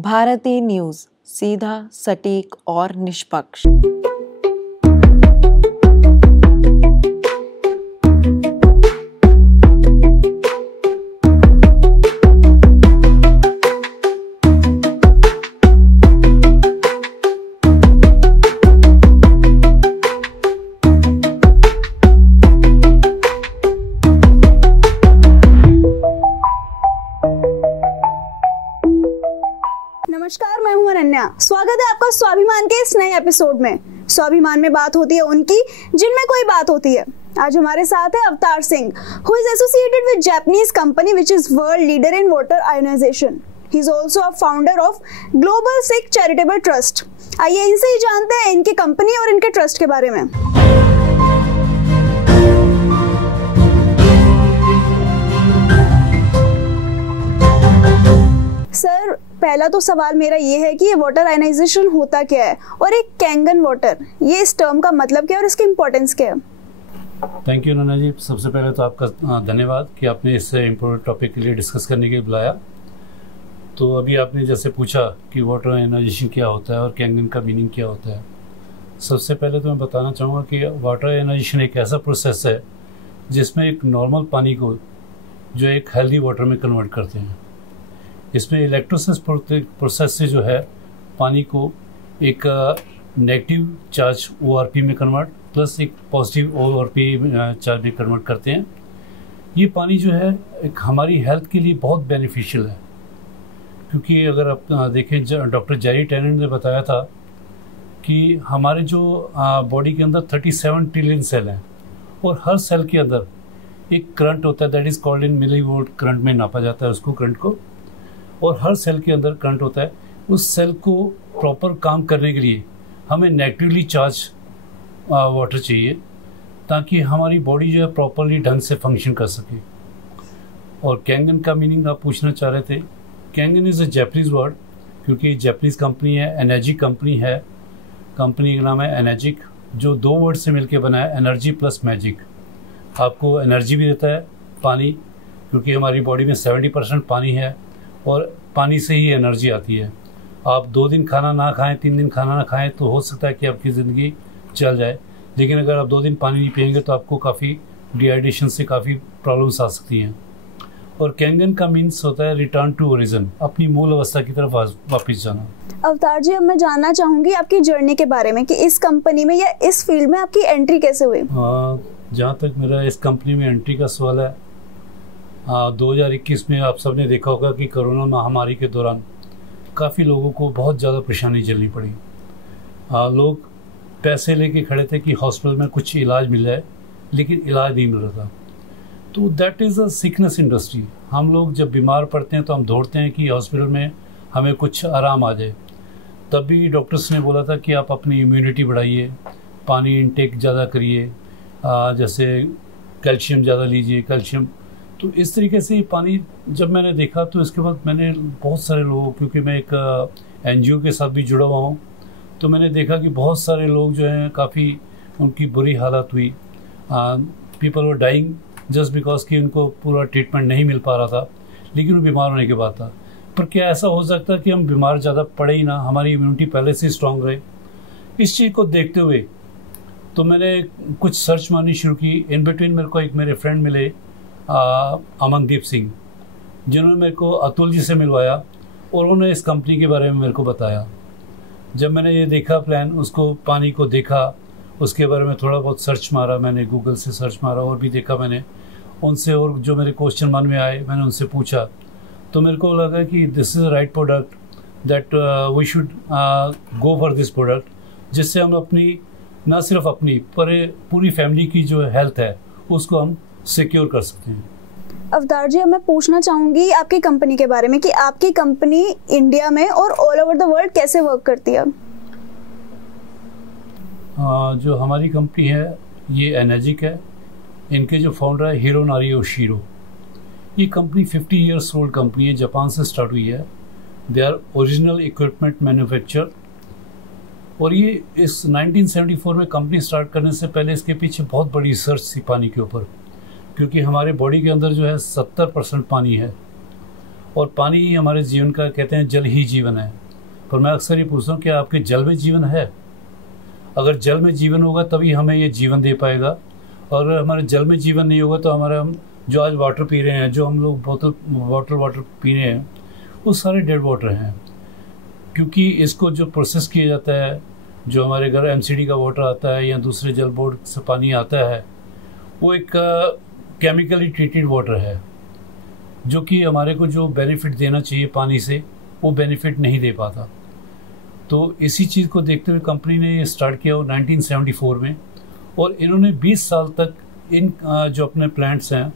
Bharti news, सीधा, सटीक और निष्पक्ष। नमस्कार, मैं हूं अनन्या। स्वागत है आपका स्वाभिमान के इस नए एपिसोड में। स्वाभिमान में बात होती है उनकी जिनमें कोई बात होती है। आज हमारे साथ है Avtar Singh, who is associated with Japanese company which is world leader in water ionisation. He is also a founder of Global Sikh Charitable Trust. आइए इनसे ही जानते हैं इनकी कंपनी और इनके ट्रस्ट के बारे में। सर, पहला तो सवाल मेरा ये है कि ये वाटर आयनाइजेशन होता क्या है और एक कैंगन वाटर, ये इस टर्म का मतलब क्या है और इसकी इम्पोर्टेंस क्या है? थैंक यू नन्ना जी। सबसे पहले तो आपका धन्यवाद कि आपने इस इम्पोर्टेंट टॉपिक के लिए डिस्कस करने के लिए बुलाया। तो अभी आपने जैसे पूछा कि वाटर आयनाइजेशन क्या होता है और कैंगन का मीनिंग क्या होता है। सबसे पहले तो मैं बताना चाहूँगा कि वाटर आयनाइजेशन एक ऐसा प्रोसेस है जिसमें एक नॉर्मल पानी को जो एक हेल्दी वाटर में कन्वर्ट करते हैं। इसमें इलेक्ट्रोसिस प्रोसेस से जो है पानी को एक नेगेटिव चार्ज ORP में कन्वर्ट प्लस एक पॉजिटिव ORP चार्ज में कन्वर्ट करते हैं। ये पानी जो है एक हमारी हेल्थ के लिए बहुत बेनिफिशियल है, क्योंकि अगर आप देखें डॉक्टर जेरी टेनेंट ने बताया था कि हमारे जो बॉडी के अंदर 37 ट्रिलियन सेल हैं और हर सेल के अंदर एक करंट होता है, that is called in millivolt current में नापा जाता है उसको करंट को। और हर सेल के अंदर करंट होता है। उस सेल को प्रॉपर काम करने के लिए हमें नेगेटिवली चार्ज वाटर चाहिए ताकि हमारी बॉडी जो है प्रॉपरली ढंग से फंक्शन कर सके। और कैंगन का मीनिंग आप पूछना चाह रहे थे। Kangen is a Japanese word, क्योंकि जापानीज कंपनी है, एनर्जी कंपनी है। कंपनी का नाम है एनर्जिक, जो दो वर्ड से मिलकर बना है, एनर्जी प्लस मैजिक। आपको एनर्जी भी देता है पानी, क्योंकि हमारी बॉडी में 70% पानी है और पानी से ही एनर्जी आती है। आप 2 दिन खाना ना खाएं, 3 दिन खाना ना खाएं तो हो सकता है कि आपकी ज़िंदगी चल जाए, लेकिन अगर आप 2 दिन पानी नहीं पिएंगे तो आपको काफ़ी डिहाइड्रेशन से काफ़ी प्रॉब्लम्स आ सकती हैं। और कैंगन का मीन्स होता है रिटर्न टू ओरिजिन, अपनी मूल अवस्था की तरफ वापस जाना। अवतार जी, अब मैं जानना चाहूँगी आपकी जर्नी के बारे में कि इस कंपनी में या इस फील्ड में आपकी एंट्री कैसे हुई? जहाँ तक मेरा इस कंपनी में एंट्री का सवाल है, 2021 में आप सब ने देखा होगा कि कोरोना महामारी के दौरान काफ़ी लोगों को बहुत ज़्यादा परेशानी झेलनी पड़ी। लोग पैसे लेके खड़े थे कि हॉस्पिटल में कुछ इलाज मिल जाए, लेकिन इलाज नहीं मिल रहा था। तो that is a sickness industry. हम लोग जब बीमार पड़ते हैं तो हम दौड़ते हैं कि हॉस्पिटल में हमें कुछ आराम आ जाए। तब भी डॉक्टर्स ने बोला था कि आप अपनी इम्यूनिटी बढ़ाइए, पानी इंटेक ज़्यादा करिए, जैसे कैल्शियम ज़्यादा लीजिए, कैल्शियम। तो इस तरीके से पानी जब मैंने देखा तो इसके बाद मैंने बहुत सारे लोगों, क्योंकि मैं एक NGO के साथ भी जुड़ा हुआ हूँ, तो मैंने देखा कि बहुत सारे लोग जो हैं काफ़ी उनकी बुरी हालत हुई। People were dying just because कि उनको पूरा ट्रीटमेंट नहीं मिल पा रहा था, लेकिन वो बीमार होने के बाद था। पर क्या ऐसा हो सकता है कि हम बीमार ज़्यादा पड़े ही ना, हमारी इम्यूनिटी पहले से स्ट्रांग रहे? इस चीज़ को देखते हुए तो मैंने कुछ सर्च मारनी शुरू की। इन बिटवीन मेरे को एक मेरे फ्रेंड मिले, अमनदीप सिंह, जिन्होंने मेरे को अतुल जी से मिलवाया और उन्होंने इस कंपनी के बारे में मेरे को बताया। जब मैंने ये देखा प्लान, उसको पानी को देखा, उसके बारे में थोड़ा बहुत सर्च मारा, मैंने गूगल से सर्च मारा और भी देखा मैंने उनसे, और जो मेरे क्वेश्चन मन में आए मैंने उनसे पूछा। तो मेरे को लगा कि this is the right product, that we should go for this product, जिससे हम अपनी ना सिर्फ अपनी पर पूरी फैमिली की जो हेल्थ है उसको हम सिक्योर कर सकते हैं। अवतार जी, अब मैं पूछना चाहूँगी आपकी कंपनी के बारे में कि आपकी कंपनी इंडिया में और ऑल ओवर द वर्ल्ड कैसे वर्क करती है? जो हमारी कंपनी है ये एनर्जिक है। इनके जो फाउंडर है हिरोनारी ओशिरो। ये कंपनी 50 ईयर्स ओल्ड कंपनी है, जापान से स्टार्ट हुई है। They are original equipment manufacture. और ये इस 1974 में कंपनी स्टार्ट करने से पहले इसके पीछे बहुत बड़ी रिसर्च थी पानी के ऊपर, क्योंकि हमारे बॉडी के अंदर जो है 70% पानी है और पानी ही हमारे जीवन का, कहते हैं जल ही जीवन है। पर मैं अक्सर ये पूछता हूँ, क्या आपके जल में जीवन है? अगर जल में जीवन होगा तभी हमें ये जीवन दे पाएगा, और अगर हमारे जल में जीवन नहीं होगा तो हमारा, हम जो आज वाटर पी रहे हैं, जो हम लोग बोतल वाटर पी रहे हैं, वो सारे डेड वाटर हैं। क्योंकि इसको जो प्रोसेस किया जाता है, जो हमारे घर एमसीडी का वाटर आता है या दूसरे जल बोर्ड से पानी आता है, वो एक केमिकली ट्रीटेड वाटर है, जो कि हमारे को जो बेनिफिट देना चाहिए पानी से, वो बेनिफिट नहीं दे पाता। तो इसी चीज़ को देखते हुए कंपनी ने ये स्टार्ट किया 1974 में, और इन्होंने 20 साल तक इन जो अपने प्लांट्स हैं,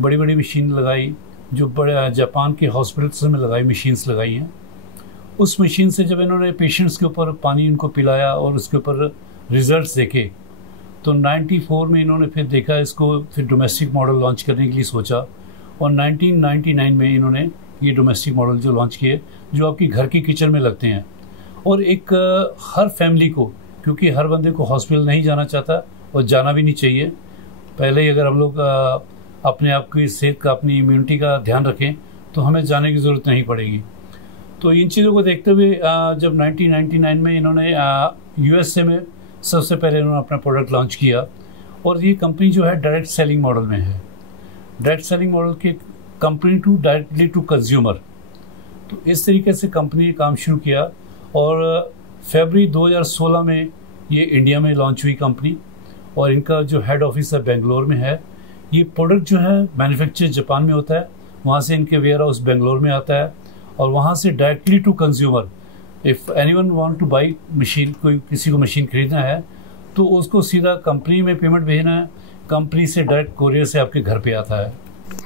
बड़ी बड़ी मशीन लगाई, जो बड़े जापान के हॉस्पिटल्स में लगाई, मशीन्स लगाई हैं। उस मशीन से जब इन्होंने पेशेंट्स के ऊपर पानी इनको पिलाया और उसके ऊपर रिजल्ट्स देखे, तो 94 में इन्होंने फिर देखा इसको, फिर डोमेस्टिक मॉडल लॉन्च करने के लिए सोचा, और 1999 में इन्होंने ये डोमेस्टिक मॉडल जो लॉन्च किए, जो आपकी घर की किचन में लगते हैं। और एक हर फैमिली को, क्योंकि हर बंदे को हॉस्पिटल नहीं जाना चाहता और जाना भी नहीं चाहिए, पहले ही अगर हम लोग अपने आप की सेहत का, अपनी इम्यूनिटी का ध्यान रखें तो हमें जाने की ज़रूरत नहीं पड़ेगी। तो इन चीज़ों को देखते हुए जब 1999 में इन्होंने यूएसए में सबसे पहले इन्होंने अपना प्रोडक्ट लॉन्च किया, और ये कंपनी जो है डायरेक्ट सेलिंग मॉडल में है। डायरेक्ट सेलिंग मॉडल के company to directly to consumer, तो इस तरीके से कंपनी ने काम शुरू किया, और फरवरी 2016 में ये इंडिया में लॉन्च हुई कंपनी, और इनका जो हेड ऑफिस है बेंगलोर में है। ये प्रोडक्ट जो है मैन्युफैक्चर जापान में होता है, वहाँ से इनके वेयर हाउस बेंगलोर में आता है, और वहाँ से directly to consumer, if anyone want to buy machine, कोई किसी को मशीन खरीदना है तो उसको सीधा कंपनी में पेमेंट भेजना है, कंपनी से डायरेक्ट कोरियर से आपके घर पे आता है।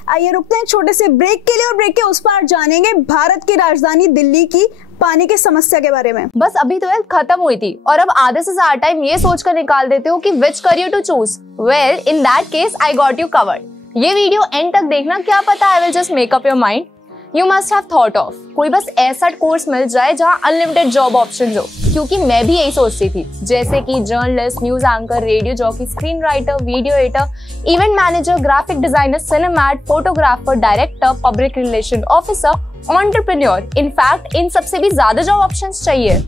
आइए रुकते हैं छोटे से ब्रेक के लिए, और ब्रेक के उस पार जानेंगे भारत की राजधानी दिल्ली की पानी की समस्या के बारे में। बस अभी 12th खत्म हुई थी और अब आधे से ज्यादा टाइम ये सोचकर निकाल देते हो कि which career to choose. Well in that case I got you covered. ये वीडियो एंड तक देखना, क्या पता I will just make up your mind. You must have thought of कोई बस ऐसा कोर्स मिल जाए जहाँ अनलिमिटेड जॉब ऑप्शन हो, क्योंकि मैं भी यही सोचती थी, जैसे कि journalist, news anchor, radio jockey, screen writer, video editor, event manager, graphic designer, cinemat, photographer, director, public relation officer, entrepreneur. In fact इन सबसे भी ज्यादा जॉब ऑप्शंस चाहिए।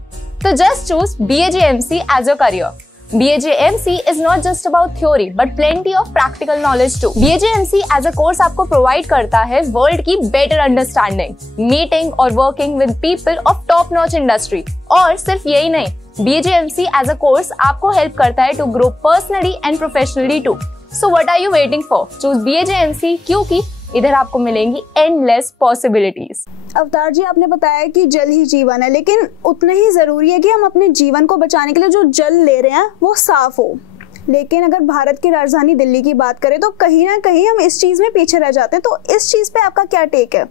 तो just choose BAJMC as a career. BAJMC is not just about theory but plenty of practical knowledge too. BAJMC as a course आपको provide करता है world की बेटर अंडरस्टैंडिंग, मीटिंग और working with people of top notch industry. और सिर्फ यही नहीं, BAJMC as a course आपको हेल्प करता है to grow personally and professionally too. So what are you waiting for? Choose BAJMC, क्योंकि इधर आपको मिलेंगी एंडलेस पॉसिबिलिटीज। अवतार जी, आपने बताया कि जल ही जीवन है, लेकिन उतना ही जरूरी है कि हम अपने जीवन को बचाने के लिए जो जल ले रहे हैं वो साफ हो। लेकिन अगर भारत की राजधानी दिल्ली की बात करें तो कहीं ना कहीं हम इस चीज में पीछे रह जाते हैं। तो इस चीज पे आपका क्या टेक है?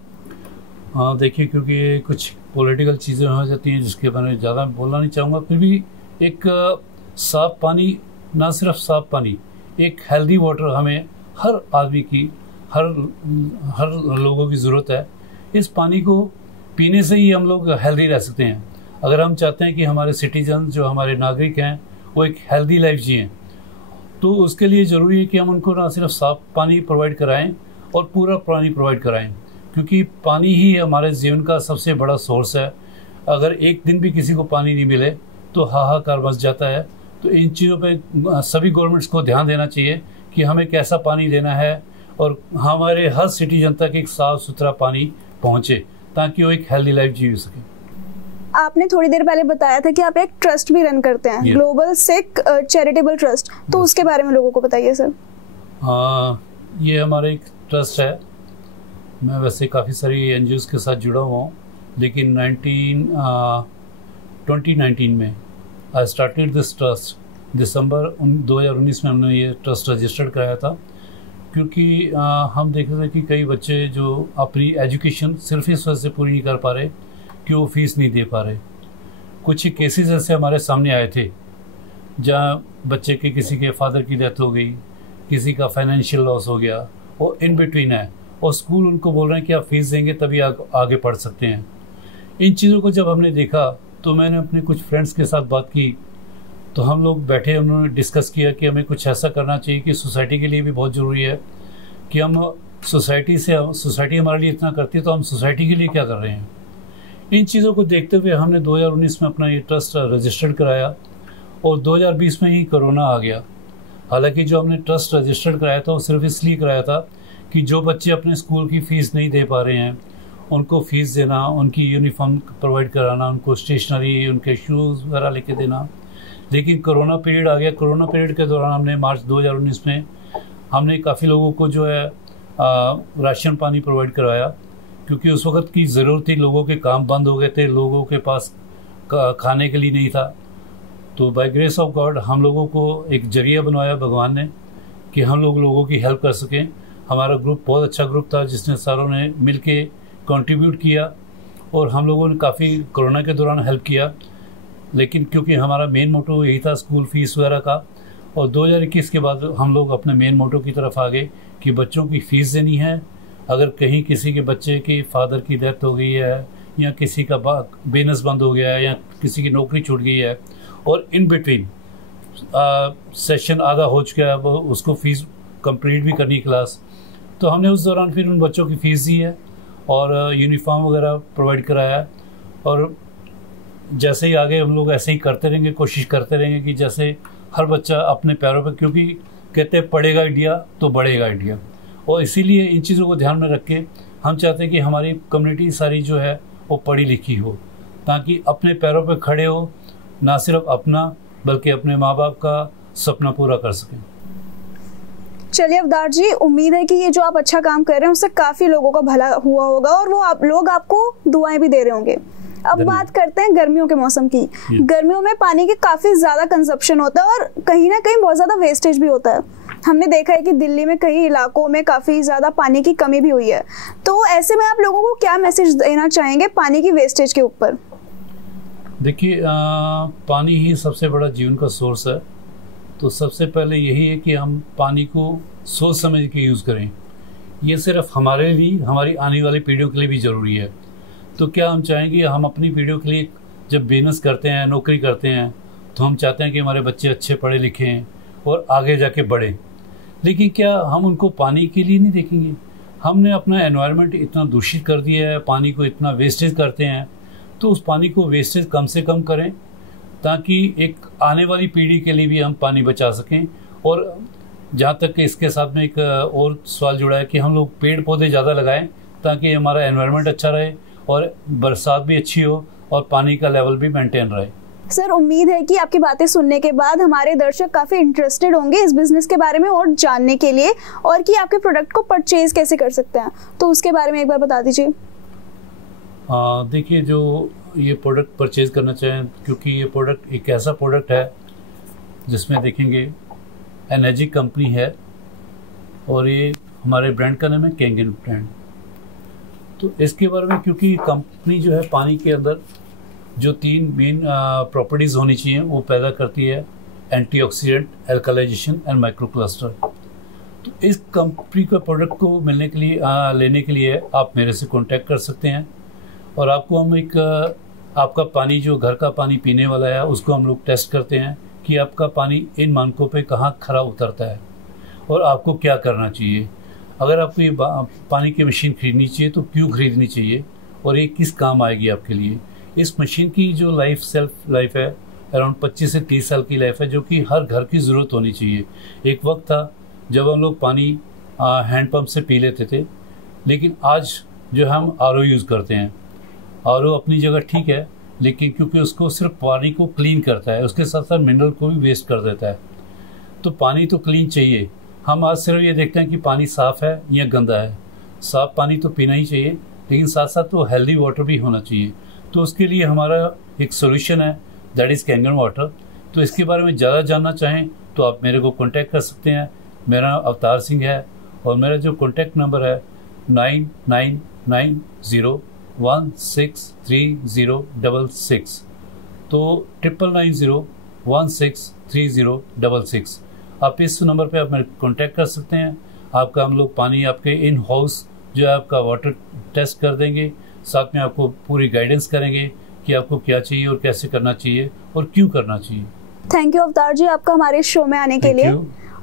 हाँ देखिए, क्योंकि कुछ पॉलिटिकल चीज़ें हो जाती हैं जिसके बारे में ज़्यादा बोलना नहीं चाहूँगा, फिर भी एक साफ पानी, ना सिर्फ साफ पानी, एक हेल्दी वाटर हमें हर आदमी की, हर लोगों की ज़रूरत है। इस पानी को पीने से ही हम लोग हेल्दी रह सकते हैं। अगर हम चाहते हैं कि हमारे सिटीजन, जो हमारे नागरिक हैं, वो एक हेल्दी लाइफ जिएं, तो उसके लिए ज़रूरी है कि हम उनको ना सिर्फ साफ पानी प्रोवाइड कराएं और पूरा पानी प्रोवाइड कराएं, क्योंकि पानी ही हमारे जीवन का सबसे बड़ा सोर्स है। अगर एक दिन भी किसी को पानी नहीं मिले तो हाहाकार मच जाता है। तो इन चीज़ों पे सभी गवर्नमेंट्स को ध्यान देना चाहिए कि हमें कैसा पानी देना है, और हमारे हर सिटीजन तक एक साफ सुथरा पानी पहुंचे, ताकि वो एक हेल्दी लाइफ जी सके। आपने थोड़ी देर पहले बताया था कि आप एक ट्रस्ट भी रन करते हैं, ग्लोबल सिक चैरिटेबल ट्रस्ट, तो उसके बारे में लोगों को बताइए सर। ये हमारा एक ट्रस्ट है। मैं वैसे काफ़ी सारी NGOs के साथ जुड़ा हुआ हूँ, लेकिन 2019 में आई स्टार्टेड दिस ट्रस्ट। दिसंबर 2019 में हमने ये ट्रस्ट रजिस्टर्ड कराया था, क्योंकि हम देख रहे थे कि कई बच्चे जो अपनी एजुकेशन सिर्फ इस वजह से पूरी नहीं कर पा रहे कि वो फीस नहीं दे पा रहे। कुछ ही केसेस ऐसे हमारे सामने आए थे जहाँ बच्चे के किसी के फादर की डेथ हो गई, किसी का फाइनेंशियल लॉस हो गया, वो इन बिटवीन है, और स्कूल उनको बोल रहे हैं कि आप फीस देंगे तभी आगे पढ़ सकते हैं। इन चीज़ों को जब हमने देखा तो मैंने अपने कुछ फ्रेंड्स के साथ बात की, तो हम लोग बैठे, उन्होंने डिस्कस किया कि हमें कुछ ऐसा करना चाहिए कि सोसाइटी के लिए भी बहुत ज़रूरी है कि हम सोसाइटी हमारे लिए इतना करती है, तो हम सोसाइटी के लिए क्या कर रहे हैं? इन चीज़ों को देखते हुए हमने 2019 में अपना ये ट्रस्ट रजिस्टर्ड कराया और 2020 में ही कोरोना आ गया। हालांकि जो हमने ट्रस्ट रजिस्टर्ड कराया था वो सिर्फ इसलिए कराया था कि जो बच्चे अपने स्कूल की फ़ीस नहीं दे पा रहे हैं उनको फ़ीस देना, उनकी यूनिफॉर्म प्रोवाइड कराना, उनको स्टेशनरी, उनके शूज़ वगैरह लेके देना। लेकिन कोरोना पीरियड आ गया। कोरोना पीरियड के दौरान हमने मार्च 2019 में हमने काफ़ी लोगों को जो है राशन पानी प्रोवाइड करवाया, क्योंकि उस वक्त की ज़रूरत थी। लोगों के काम बंद हो गए थे, लोगों के पास खाने के लिए नहीं था। तो बाय ग्रेस ऑफ गॉड हम लोगों को एक जरिया बनवाया भगवान ने कि हम लोगों की हेल्प कर सकें। हमारा ग्रुप बहुत अच्छा ग्रुप था जिसने सारों ने मिल के कॉन्ट्रीब्यूट किया और हम लोगों ने काफ़ी कोरोना के दौरान हेल्प किया। लेकिन क्योंकि हमारा मेन मोटो यही था स्कूल फीस वगैरह का, और 2021 के बाद हम लोग अपने मेन मोटो की तरफ आ गए कि बच्चों की फ़ीस देनी है। अगर कहीं किसी के बच्चे की फादर की डेथ हो गई है या किसी का बिजनेस बंद हो गया है या किसी की नौकरी छूट गई है और इन बिटवीन सेशन आधा हो चुका है, अब उसको फ़ीस कंप्लीट भी करनी क्लास, तो हमने उस दौरान फिर उन बच्चों की फ़ीस दी है और यूनिफॉर्म वगैरह प्रोवाइड कराया है। और जैसे ही आगे हम लोग ऐसे ही करते रहेंगे, कोशिश करते रहेंगे कि जैसे हर बच्चा अपने पैरों पर, क्योंकि कहते हैं पढ़ेगा इंडिया तो बढ़ेगा इंडिया, और इसीलिए इन चीज़ों को ध्यान में रख के हम चाहते हैं कि हमारी कम्युनिटी सारी जो है वो पढ़ी लिखी हो, ताकि अपने पैरों पर खड़े हो, ना सिर्फ अपना बल्कि अपने माँ बाप का सपना पूरा कर सकें। चलिए अवतार जी, उम्मीद है कि ये जो आप अच्छा काम कर रहे हैं उससे काफ़ी लोगों का भला हुआ होगा और वो लोग आपको दुआएं भी दे रहे होंगे। अब बात करते हैं गर्मियों के मौसम की। गर्मियों में पानी की काफ़ी ज़्यादा कंजप्शन होता है और कहीं ना कहीं बहुत ज़्यादा वेस्टेज भी होता है। हमने देखा है कि दिल्ली में कई इलाकों में काफ़ी ज़्यादा पानी की कमी भी हुई है। तो ऐसे में आप लोगों को क्या मैसेज देना चाहेंगे पानी की वेस्टेज के ऊपर? देखिए, पानी ही सबसे बड़ा जीवन का सोर्स है। तो सबसे पहले यही है कि हम पानी को सोच समझ के यूज़ करें। ये सिर्फ हमारे लिए, हमारी आने वाली पीढ़ियों के लिए भी ज़रूरी है। तो क्या हम चाहेंगे, हम अपनी पीढ़ियों के लिए जब बिजनेस करते हैं, नौकरी करते हैं, तो हम चाहते हैं कि हमारे बच्चे अच्छे पढ़े लिखे हैं और आगे जाके बढ़ें। लेकिन क्या हम उनको पानी के लिए नहीं देखेंगे? हमने अपना एनवायरनमेंट इतना दूषित कर दिया है, पानी को इतना वेस्टेज करते हैं, तो उस पानी को वेस्टेज कम से कम करें ताकि एक आने वाली पीढ़ी के लिए भी हम पानी बचा सकें। और जहाँ तक कि इसके साथ में एक और सवाल जुड़ा है कि हम लोग पेड़ पौधे ज़्यादा लगाएं ताकि हमारा एनवायरनमेंट अच्छा रहे और बरसात भी अच्छी हो और पानी का लेवल भी मेंटेन रहे। सर, उम्मीद है कि आपकी बातें सुनने के बाद हमारे दर्शक काफ़ी इंटरेस्टेड होंगे इस बिज़नेस के बारे में और जानने के लिए, और कि आपके प्रोडक्ट को परचेज कैसे कर सकते हैं, तो उसके बारे में एक बार बता दीजिए। देखिए, जो ये प्रोडक्ट परचेज करना चाहें, क्योंकि ये प्रोडक्ट एक ऐसा प्रोडक्ट है जिसमें देखेंगे एनर्जी कंपनी है और ये हमारे ब्रांड का नाम है कैंगन ब्रांड। तो इसके बारे में, क्योंकि कंपनी जो है पानी के अंदर जो 3 मेन प्रॉपर्टीज़ होनी चाहिए वो पैदा करती है: एंटीऑक्सीडेंट, अल्कलाइजेशन एंड माइक्रोक्लस्टर। तो इस कंपनी का प्रोडक्ट को मिलने के लिए लेने के लिए आप मेरे से कांटेक्ट कर सकते हैं और आपको हम एक आपका पानी जो घर का पानी पीने वाला है उसको हम लोग टेस्ट करते हैं कि आपका पानी इन मानकों पे कहाँ खरा उतरता है और आपको क्या करना चाहिए। अगर आपको ये पानी की मशीन खरीदनी चाहिए तो क्यों खरीदनी चाहिए और ये किस काम आएगी आपके लिए। इस मशीन की जो सेल्फ लाइफ है अराउंड 25 से 30 साल की लाइफ है, जो कि हर घर की ज़रूरत होनी चाहिए। एक वक्त था जब हम लोग पानी हैंडपम्प से पी लेते थे, लेकिन आज जो हम RO यूज़ करते हैं। RO अपनी जगह ठीक है, लेकिन क्योंकि उसको सिर्फ पानी को क्लीन करता है, उसके साथ साथ मिनरल को भी वेस्ट कर देता है। तो पानी तो क्लीन चाहिए। हम आज सिर्फ ये देखते हैं कि पानी साफ़ है या गंदा है। साफ़ पानी तो पीना ही चाहिए, लेकिन साथ साथ वो हेल्दी वाटर भी होना चाहिए। तो उसके लिए हमारा एक सोल्यूशन है, दैट इज़ कैंगन वाटर। तो इसके बारे में ज़्यादा जानना चाहें तो आप मेरे को कॉन्टैक्ट कर सकते हैं। मेरा अवतार सिंह है और मेरा जो कॉन्टैक्ट नंबर है 9990163066। तो 9990163066। आप इस नंबर पे आप मेरे कॉन्टैक्ट कर सकते हैं। आपका हम लोग पानी आपके इन हाउस जो है आपका वाटर टेस्ट कर देंगे, साथ में आपको पूरी गाइडेंस करेंगे कि आपको क्या चाहिए और कैसे करना चाहिए और क्यों करना चाहिए। थैंक यू अवतार जी, आपका हमारे शो में आने के लिए।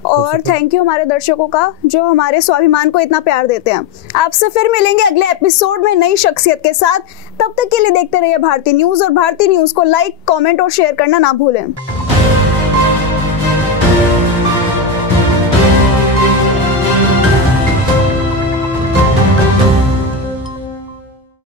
और थैंक यू हमारे दर्शकों का जो हमारे स्वाभिमान को इतना प्यार देते हैं। आपसे फिर मिलेंगे अगले एपिसोड में नई शख्सियत के साथ। तब तक के लिए देखते रहिए भारती न्यूज और भारती न्यूज को लाइक, कमेंट और शेयर करना ना भूलें।